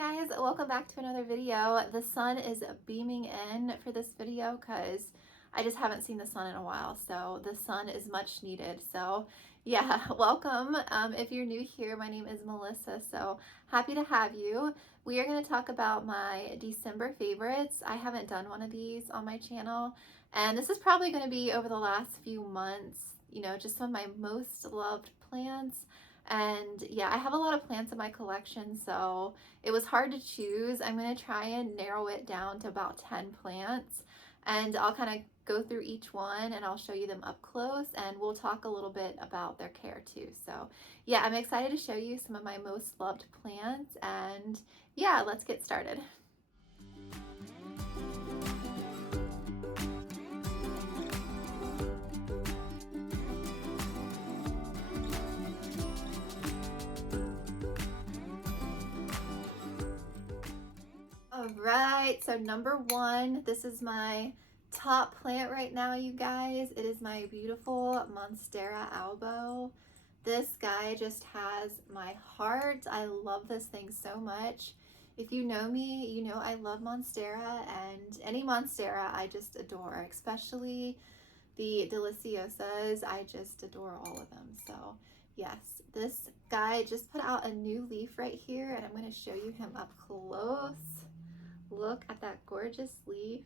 guys, welcome back to another video. The sun is beaming in for this video because I just haven't seen the sun in a while, so the sun is much needed. So yeah, welcome. If you're new here, my name is Melissa, so happy to have you. We are going to talk about my December favorites. I haven't done one of these on my channel, and this is probably going to be over the last few months, you know, just some of my most loved plants. And yeah, I have a lot of plants in my collection, so it was hard to choose. I'm going to try and narrow it down to about 10 plants, and I'll kind of go through each one and I'll show you them up close, and we'll talk a little bit about their care too. So yeah, I'm excited to show you some of my most loved plants, and yeah, let's get started. All right, so number one, this is my top plant right now, you guys. It is my beautiful Monstera ALBO. This guy just has my heart. I love this thing so much. If you know me, you know I love Monstera, and any Monstera I just adore, especially the Deliciosas. I just adore all of them. So yes, this guy just put out a new leaf right here, and I'm going to show you him up close. Look at that gorgeous leaf.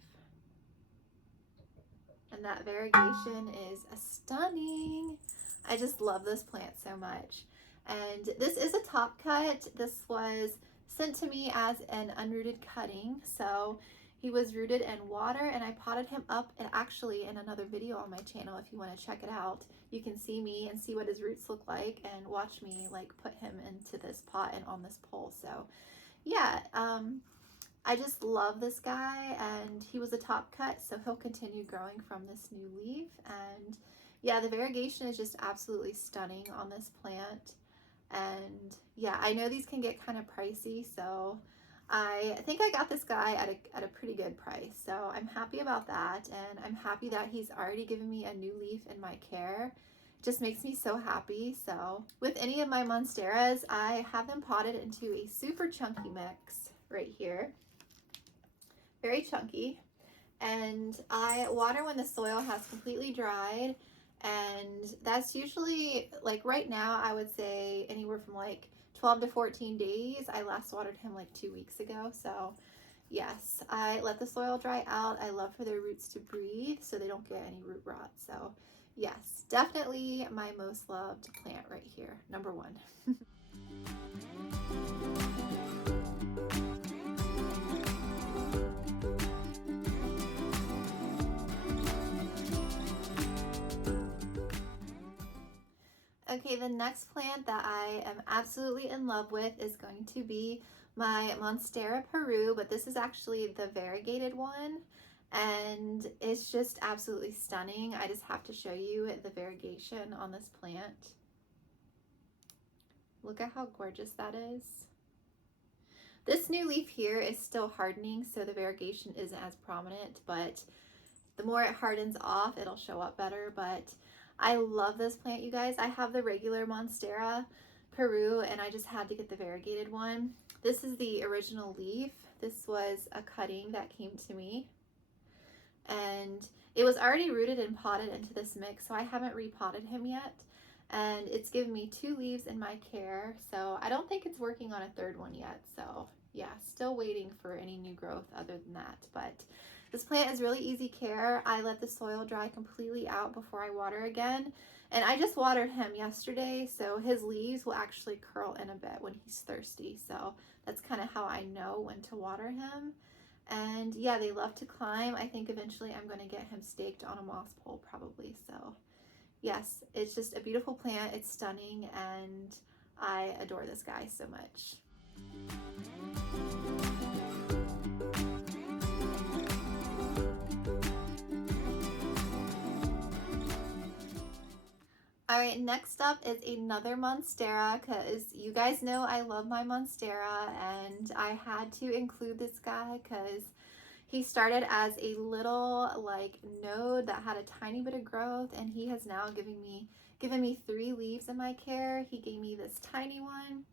And that variegation is stunning. I just love this plant so much. And this is a top cut. This was sent to me as an unrooted cutting. So he was rooted in water, and I potted him up, and actually in another video on my channel, if you want to check it out, you can see me and see what his roots look like and watch me like put him into this pot and on this pole. So yeah, I just love this guy, and he was a top cut, so he'll continue growing from this new leaf. And yeah, the variegation is just absolutely stunning on this plant. And yeah, I know these can get kind of pricey, so I think I got this guy at a pretty good price. So I'm happy about that, and I'm happy that he's already given me a new leaf in my care. It just makes me so happy. So with any of my Monsteras, I have them potted into a super chunky mix right here. Very chunky, and I water when the soil has completely dried, and that's usually, like right now, I would say anywhere from like 12 to 14 days. I last watered him like 2 weeks ago. So yes, I let the soil dry out. I love for their roots to breathe so they don't get any root rot. So yes, definitely my most loved plant right here, number one. Okay, the next plant that I am absolutely in love with is going to be my Monstera PERU, but this is actually the variegated one, and it's just absolutely stunning. I just have to show you the variegation on this plant. Look at how gorgeous that is. This new leaf here is still hardening, so the variegation isn't as prominent, but the more it hardens off, it'll show up better. But I love this plant, you guys. I have the regular Monstera PERU, and I just had to get the variegated one. This is the original leaf. This was a cutting that came to me, and it was already rooted and potted into this mix, so I haven't repotted him yet. And it's given me 2 leaves in my care, so I don't think it's working on a third one yet. So yeah, still waiting for any new growth other than that. But this plant is really easy care. I let the soil dry completely out before I water again. And I just watered him yesterday, so his leaves will actually curl in a bit when he's thirsty. So that's kind of how I know when to water him. And yeah, they love to climb. I think eventually I'm going to get him staked on a moss pole probably. So yes, it's just a beautiful plant. It's stunning, and I adore this guy so much. All right, next up is another Monstera, because you guys know I love my Monstera, and I had to include this guy because he started as a little like node that had a tiny bit of growth, and he has now given me 3 leaves in my care. He gave me this tiny one,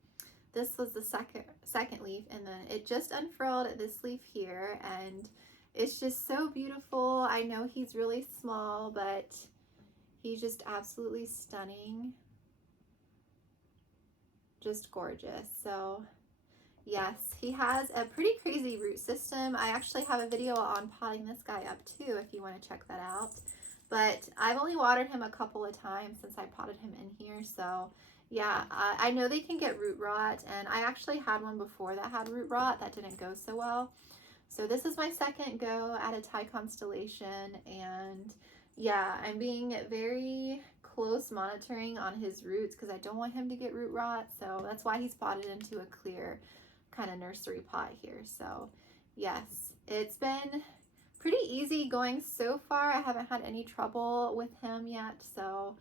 this was the second leaf, and then it just unfurled this leaf here, and it's just so beautiful. I know he's really small, but he's just absolutely stunning. Just gorgeous. So yes, he has a pretty crazy root system. I actually have a video on potting this guy up too if you want to check that out. But I've only watered him a couple of times since I potted him in here. So yeah, I know they can get root rot, and I actually had one before that had root rot that didn't go so well. So this is my second go at a Thai constellation, and yeah, I'm being very close monitoring on his roots because I don't want him to get root rot. So that's why he's potted into a clear kind of nursery pot here. So yes, it's been pretty easy going so far. I haven't had any trouble with him yet. So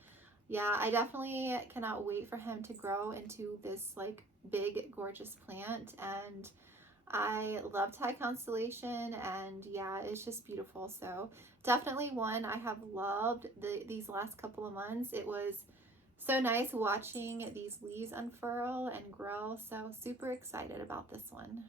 yeah, I definitely cannot wait for him to grow into this like big gorgeous plant. And I love Thai constellation, and yeah, it's just beautiful. So definitely one I have loved these last couple of months. It was so nice watching these leaves unfurl and grow. So super excited about this one.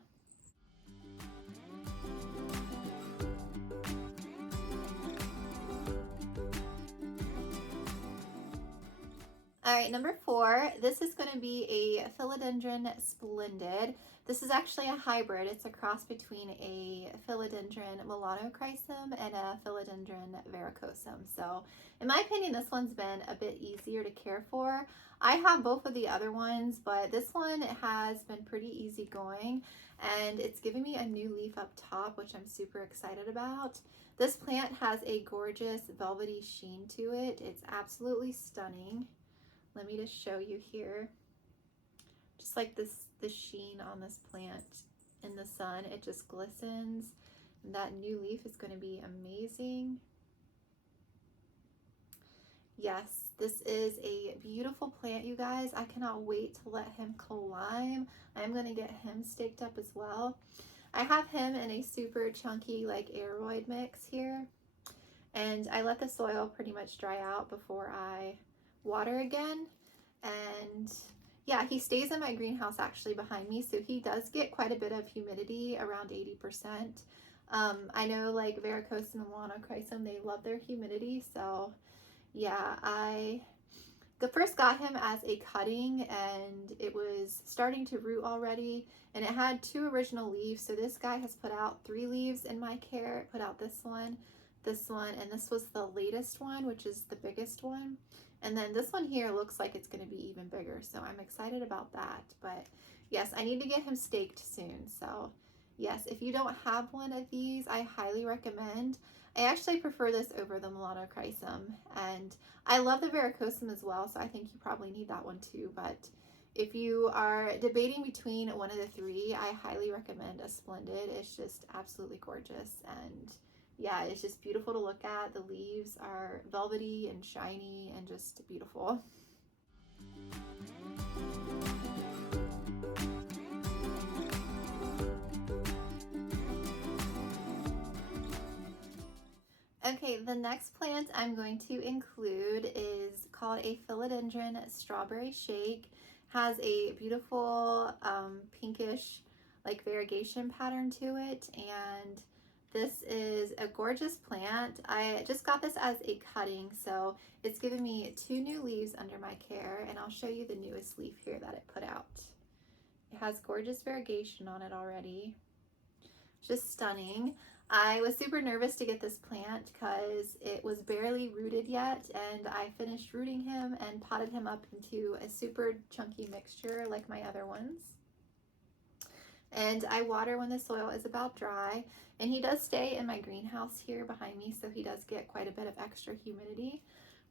All right, number 4, this is going to be a Philodendron Splendid. This is actually a hybrid. It's a cross between a Philodendron Melanochrysum and a Philodendron Varicosum. So in my opinion, this one's been a bit easier to care for. I have both of the other ones, but this one has been pretty easy going, and it's giving me a new leaf up top, which I'm super excited about. This plant has a gorgeous velvety sheen to it. It's absolutely stunning. Let me just show you here. Just like this, the sheen on this plant in the sun, it just glistens. And that new leaf is going to be amazing. Yes, this is a beautiful plant, you guys. I cannot wait to let him climb. I'm going to get him staked up as well. I have him in a super chunky like aeroid mix here. And I let the soil pretty much dry out before I water again. And yeah, he stays in my greenhouse actually behind me, so he does get quite a bit of humidity, around 80%. I know like Varicosum and Melanochrysum, they love their humidity. So yeah, I first got him as a cutting, and it was starting to root already, and it had 2 original leaves. So this guy has put out 3 leaves in my care. It put out this one, and this was the latest one, which is the biggest one. And then this one here looks like it's going to be even bigger, so I'm excited about that. But yes, I need to get him staked soon. So yes, if you don't have one of these, I highly recommend. I actually prefer this over the Melanochrysum, and I love the Varicosum as well, so I think you probably need that one too. But if you are debating between one of the 3, I highly recommend a Splendid. It's just absolutely gorgeous, and yeah, it's just beautiful to look at. The leaves are velvety and shiny and just beautiful. Okay, the next plant I'm going to include is called a Philodendron Strawberry Shake. Has a beautiful pinkish like variegation pattern to it, and this is a gorgeous plant. I just got this as a cutting, so it's given me 2 new leaves under my care, and I'll show you the newest leaf here that it put out. It has gorgeous variegation on it already. Just stunning. I was super nervous to get this plant because it was barely rooted yet, and I finished rooting him and potted him up into a super chunky mixture like my other ones. And I water when the soil is about dry, and he does stay in my greenhouse here behind me, so he does get quite a bit of extra humidity.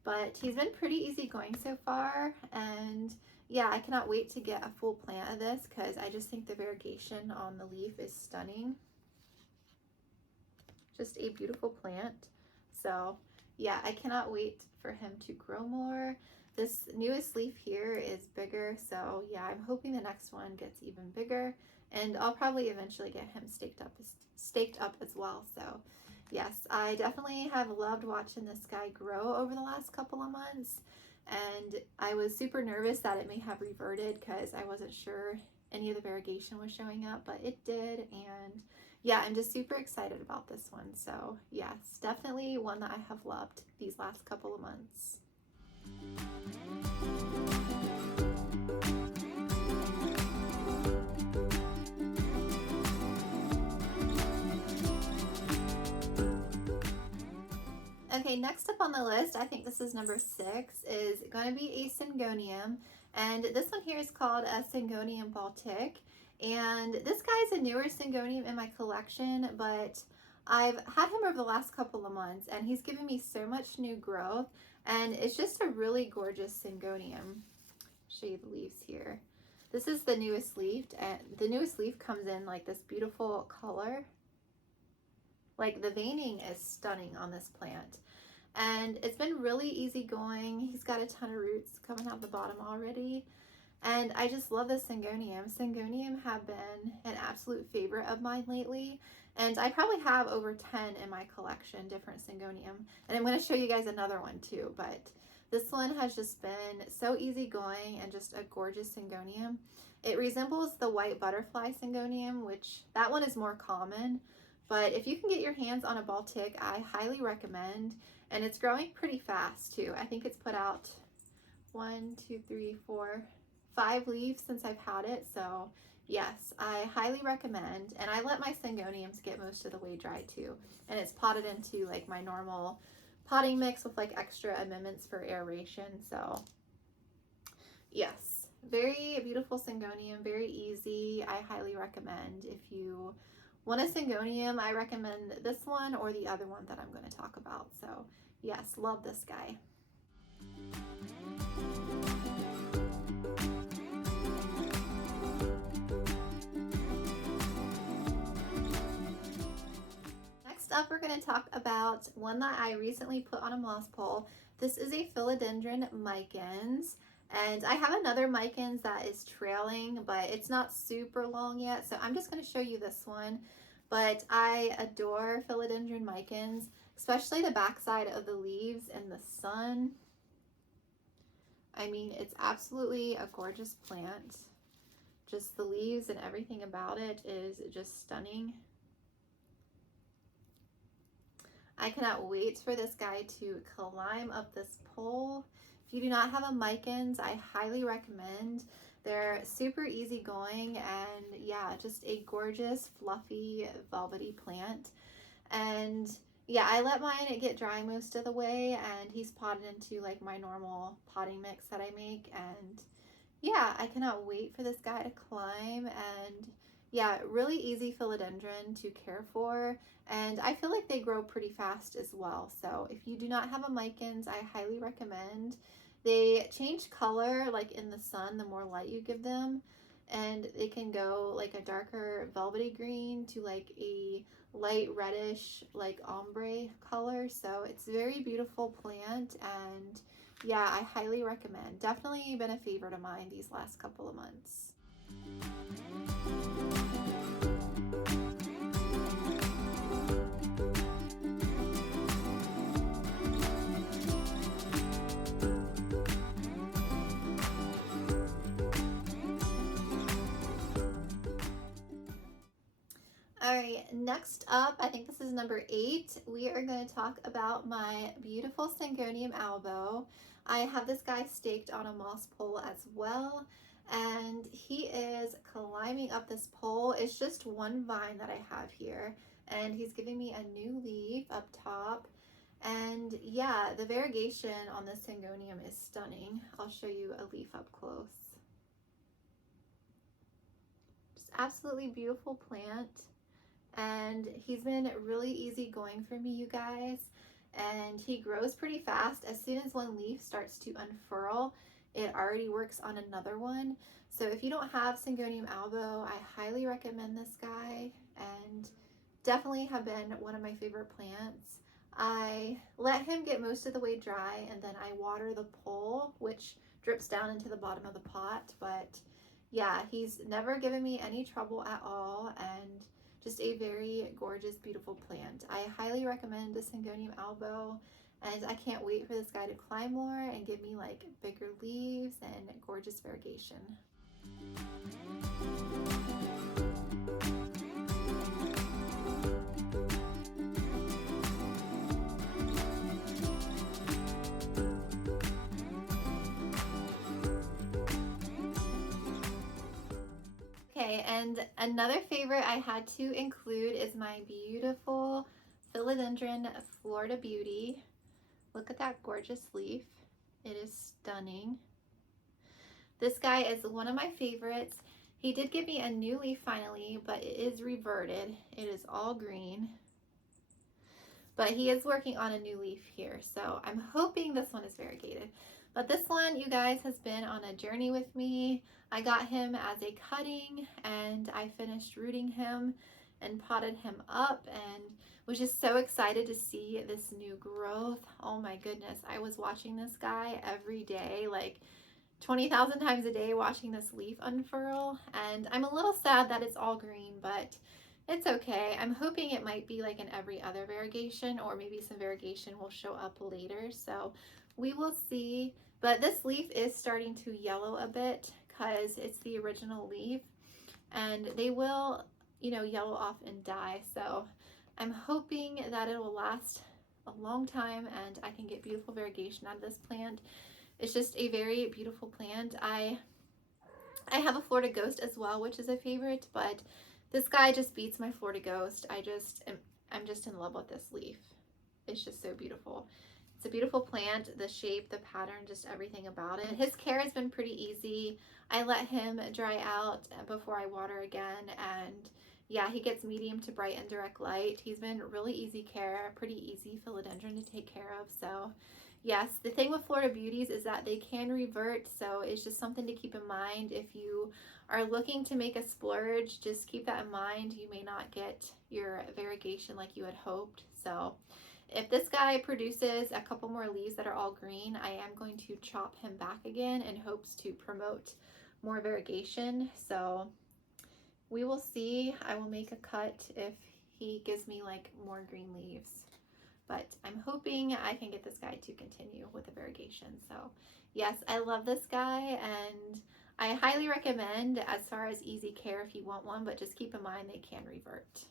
But he's been pretty easy going so far, and yeah, I cannot wait to get a full plant of this because I just think the variegation on the leaf is stunning. Just a beautiful plant. So yeah, I cannot wait for him to grow more. This newest leaf here is bigger, so yeah, I'm hoping the next one gets even bigger, and I'll probably eventually get him staked up as well. So yes, I definitely have loved watching this guy grow over the last couple of months, and I was super nervous that it may have reverted because I wasn't sure any of the variegation was showing up, but it did. And yeah, I'm just super excited about this one. So yes, definitely one that I have loved these last couple of months. Okay, next up on the list, I think this is number 6, is going to be a Syngonium. And this one here is called a Syngonium BATIK. And this guy is a newer Syngonium in my collection, but I've had him over the last couple of months, and he's given me so much new growth. And it's just a really gorgeous Syngonium. Show you the leaves here. This is the newest leaf, and the newest leaf comes in like this beautiful color. Like, the veining is stunning on this plant. And it's been really easy going. He's got a ton of roots coming out the bottom already. And I just love this Syngonium. Syngonium have been an absolute favorite of mine lately. And I probably have over 10 in my collection, different Syngonium. And I'm going to show you guys another one too. But this one has just been so easy going and just a gorgeous Syngonium. It resembles the white butterfly Syngonium, which that one is more common. But if you can get your hands on a BATIK, I highly recommend. And it's growing pretty fast too. I think it's put out 1, 2, 3, 4, 5 leaves since I've had it. So yes, I highly recommend. And I let my Syngoniums get most of the way dry too. And it's potted into like my normal potting mix with like extra amendments for aeration. So yes, very beautiful Syngonium, very easy. I highly recommend. If you want a Syngonium, I recommend this one or the other one that I'm going to talk about. So yes, love this guy. Next up, we're going to talk about one that I recently put on a moss pole. This is a Philodendron Micans. And I have another Micans that is trailing, but it's not super long yet. So I'm just going to show you this one. But I adore Philodendron Micans, especially the backside of the leaves in the sun. I mean, it's absolutely a gorgeous plant. Just the leaves and everything about it is just stunning. I cannot wait for this guy to climb up this pole. If you do not have a Micans, I highly recommend. They're super easy going, and yeah, just a gorgeous, fluffy, velvety plant. And yeah, I let mine get dry most of the way, and he's potted into like my normal potting mix that I make. And yeah, I cannot wait for this guy to climb. And yeah, really easy philodendron to care for, and I feel like they grow pretty fast as well. So if you do not have a Micans, I highly recommend. They change color like in the sun the more light you give them, and they can go like a darker velvety green to like a light reddish like ombre color. So it's a very beautiful plant, and yeah, I highly recommend. Definitely been a favorite of mine these last couple of months. All right, next up, I think this is number 8. We are going to talk about my beautiful Syngonium ALBO. I have this guy staked on a moss pole as well, and he is climbing up this pole. It's just one vine that I have here, and he's giving me a new leaf up top. And yeah, the variegation on this Syngonium is stunning. I'll show you a leaf up close. Just absolutely beautiful plant. And he's been really easy going for me, you guys, and he grows pretty fast. As soon as one leaf starts to unfurl, it already works on another one. So if you don't have Syngonium ALBO, I highly recommend this guy, and definitely have been one of my favorite plants. I let him get most of the way dry, and then I water the pole, which drips down into the bottom of the pot. But yeah, he's never given me any trouble at all, and just a very gorgeous, beautiful plant. I highly recommend the Syngonium ALBO, and I can't wait for this guy to climb more and give me like bigger leaves and gorgeous variegation. Another favorite I had to include is my beautiful Philodendron Florida Beauty. Look at that gorgeous leaf. It is stunning. This guy is one of my favorites. He did give me a new leaf finally, but it is reverted. It is all green. But he is working on a new leaf here, so I'm hoping this one is variegated. But this one, you guys, has been on a journey with me. I got him as a cutting, and I finished rooting him and potted him up and was just so excited to see this new growth. Oh my goodness, I was watching this guy every day, like 20,000 times a day, watching this leaf unfurl, and I'm a little sad that it's all green, but it's okay. I'm hoping it might be like in every other variegation, or maybe some variegation will show up later, so we will see. But this leaf is starting to yellow a bit because it's the original leaf, and they will, you know, yellow off and die. So I'm hoping that it will last a long time and I can get beautiful variegation out of this plant. It's just a very beautiful plant. I have a Florida Ghost as well, which is a favorite, but this guy just beats my Florida Ghost. I'm just in love with this leaf. It's just so beautiful. It's a beautiful plant, the shape, the pattern, just everything about it. His care has been pretty easy. I let him dry out before I water again, and yeah, he gets medium to bright and direct light. He's been really easy care, pretty easy philodendron to take care of. So yes, the thing with Florida Beauties is that they can revert, so it's just something to keep in mind. If you are looking to make a splurge, just keep that in mind. You may not get your variegation like you had hoped. So if this guy produces a couple more leaves that are all green, I am going to chop him back again in hopes to promote more variegation. So we will see. I will make a cut if he gives me like more green leaves. But I'm hoping I can get this guy to continue with the variegation. So yes, I love this guy, and I highly recommend as far as easy care if you want one, but just keep in mind they can revert.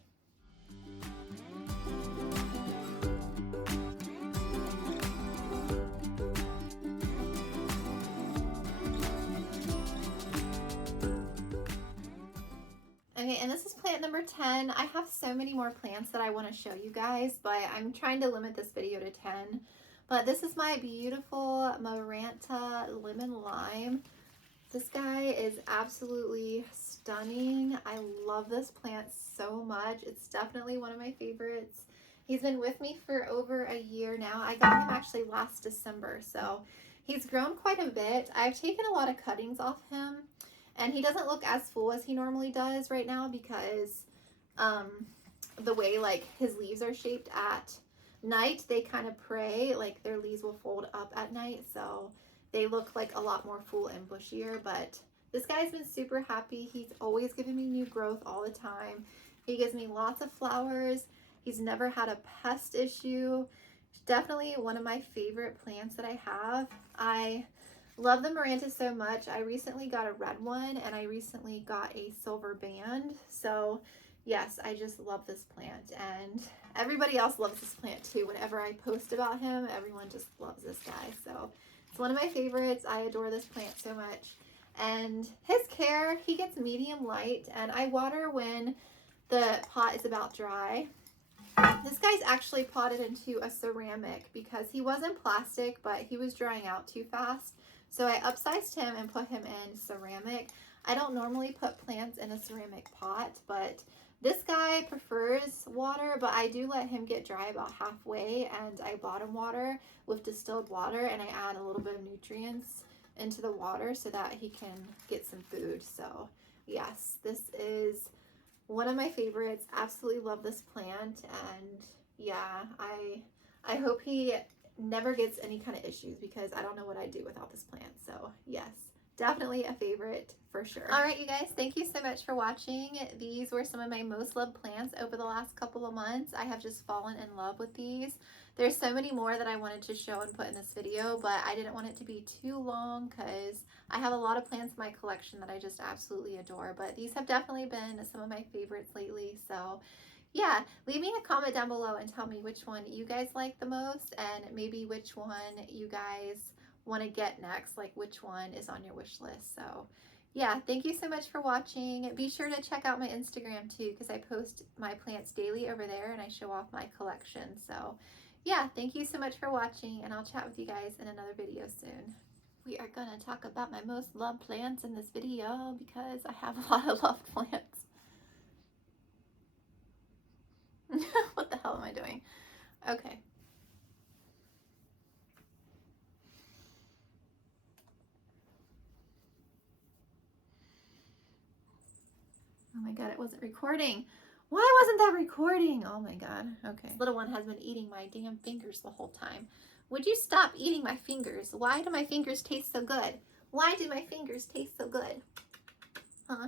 Okay, and this is plant number 10. I have so many more plants that I want to show you guys, but I'm trying to limit this video to 10. But this is my beautiful Maranta lemon lime. This guy is absolutely stunning. I love this plant so much. It's definitely one of my favorites. He's been with me for over a year now. I got him actually last December, so he's grown quite a bit. I've taken a lot of cuttings off him, and he doesn't look as full as he normally does right now because the way like his leaves are shaped at night, they kind of pray, like their leaves will fold up at night, so they look like a lot more full and bushier. But this guy's been super happy. He's always giving me new growth all the time. He gives me lots of flowers. He's never had a pest issue. Definitely one of my favorite plants that I have. I love the Maranta so much. I recently got a red one, and I recently got a silver band. So yes, I just love this plant, and everybody else loves this plant too. Whenever I post about him, everyone just loves this guy. So it's one of my favorites. I adore this plant so much. And his care, he gets medium light, and I water when the pot is about dry. This guy's actually potted into a ceramic because he was in plastic, but he was drying out too fast. So I upsized him and put him in ceramic. I don't normally put plants in a ceramic pot, but this guy prefers water, but I do let him get dry about halfway, and I bottom water with distilled water, and I add a little bit of nutrients into the water so that he can get some food. So yes, this is one of my favorites. Absolutely love this plant, and yeah, I hope he never gets any kind of issues because I don't know what I'd do without this plant. So yes, definitely a favorite for sure. All right, you guys, thank you so much for watching. These were some of my most loved plants over the last couple of months. I have just fallen in love with these. There's so many more that I wanted to show and put in this video, but I didn't want it to be too long because I have a lot of plants in my collection that I just absolutely adore. But these have definitely been some of my favorites lately. So yeah, leave me a comment down below and tell me which one you guys like the most, and maybe which one you guys want to get next, like which one is on your wish list. So yeah, thank you so much for watching. Be sure to check out my Instagram too, because I post my plants daily over there and I show off my collection. So yeah, thank you so much for watching, and I'll chat with you guys in another video soon. We are going to talk about my most loved plants in this video because I have a lot of loved plants. What the hell am I doing? Okay. Oh my god, it wasn't recording. Why wasn't that recording? Oh my god. Okay. This little one has been eating my damn fingers the whole time. Would you stop eating my fingers? Why do my fingers taste so good? Why do my fingers taste so good? Huh?